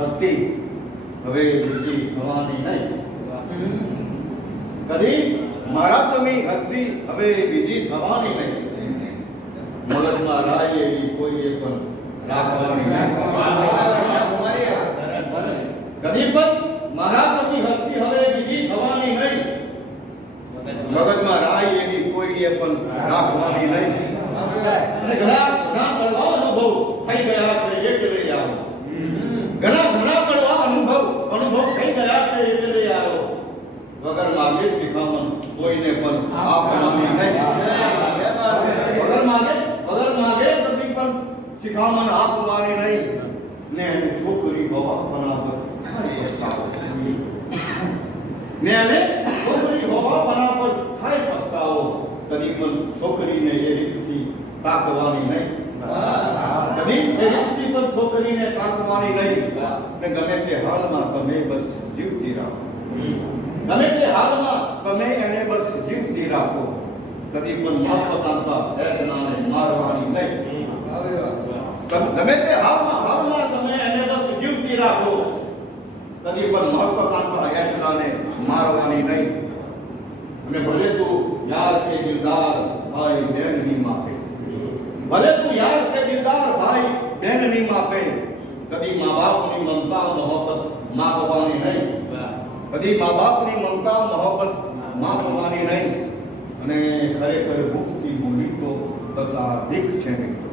હસ્તી હવે બીજી થવાની નહીં. કદી મારા સમી હસ્તી હવે બીજી થવાની નહીં. મગજમાં રાય એવી કોઈએ પણ રાખવાની નહીં. કદી પણ મારા સમી હસ્તી હવે બીજી થવાની નહીં. મગજમાં રાય એવી કોઈએ પણ રાખવાની નહીં. અને ઘણા કડવા અનુભવ થઈ ગયા છે એટલે આવો. ઘણા કડવા અનુભવ થઈ ગયા છે એટલે આવો. વગર માગે શિખામણ કોઈને પણ આપવાની નહીં. વગર માગે કદી પણ શિખામણ આપવાની નહીં. ને છોકરી હોવા બરાબર થાય પસ્તાવો. ને એને છોકરી હોવા બરાબર થાય પસ્તાવો. કદી પણ છોકરીને એ રીતથી તાકવાની નહીં. કદી એ રીતથી પણ છોકરીને તાકવાની નહીં. ને ગમે તે હાલમાં તમે બસ જીવતી રાખો. ગમે તે હાલમાં તમે એને બસ જીવતી રાખો. કદી પણ મહત્વાકાંક્ષા એસનાને મારવાની નહીં. ગમે તે હાલમાં તમે એને બસ જીવતી રાખો. કદી પણ મહત્વાકાંક્ષા એસનાને મારવાની નહીં. અને ભલે તું યાર કે દિલદાર ભાઈ બહેન ની માપે. ભલે તું યાર કે દિલદાર ભાઈ બહેન ની માપે. કદી મા બાપની મમતા મોહબ્બત માપવાની નહીં. કદી મા બાપની મમતા મોહબ્બત માપવાની નહીં. અને ખરેખર ભૂખથી બોલી તો બસ આ ભીખ છે મિત્રો.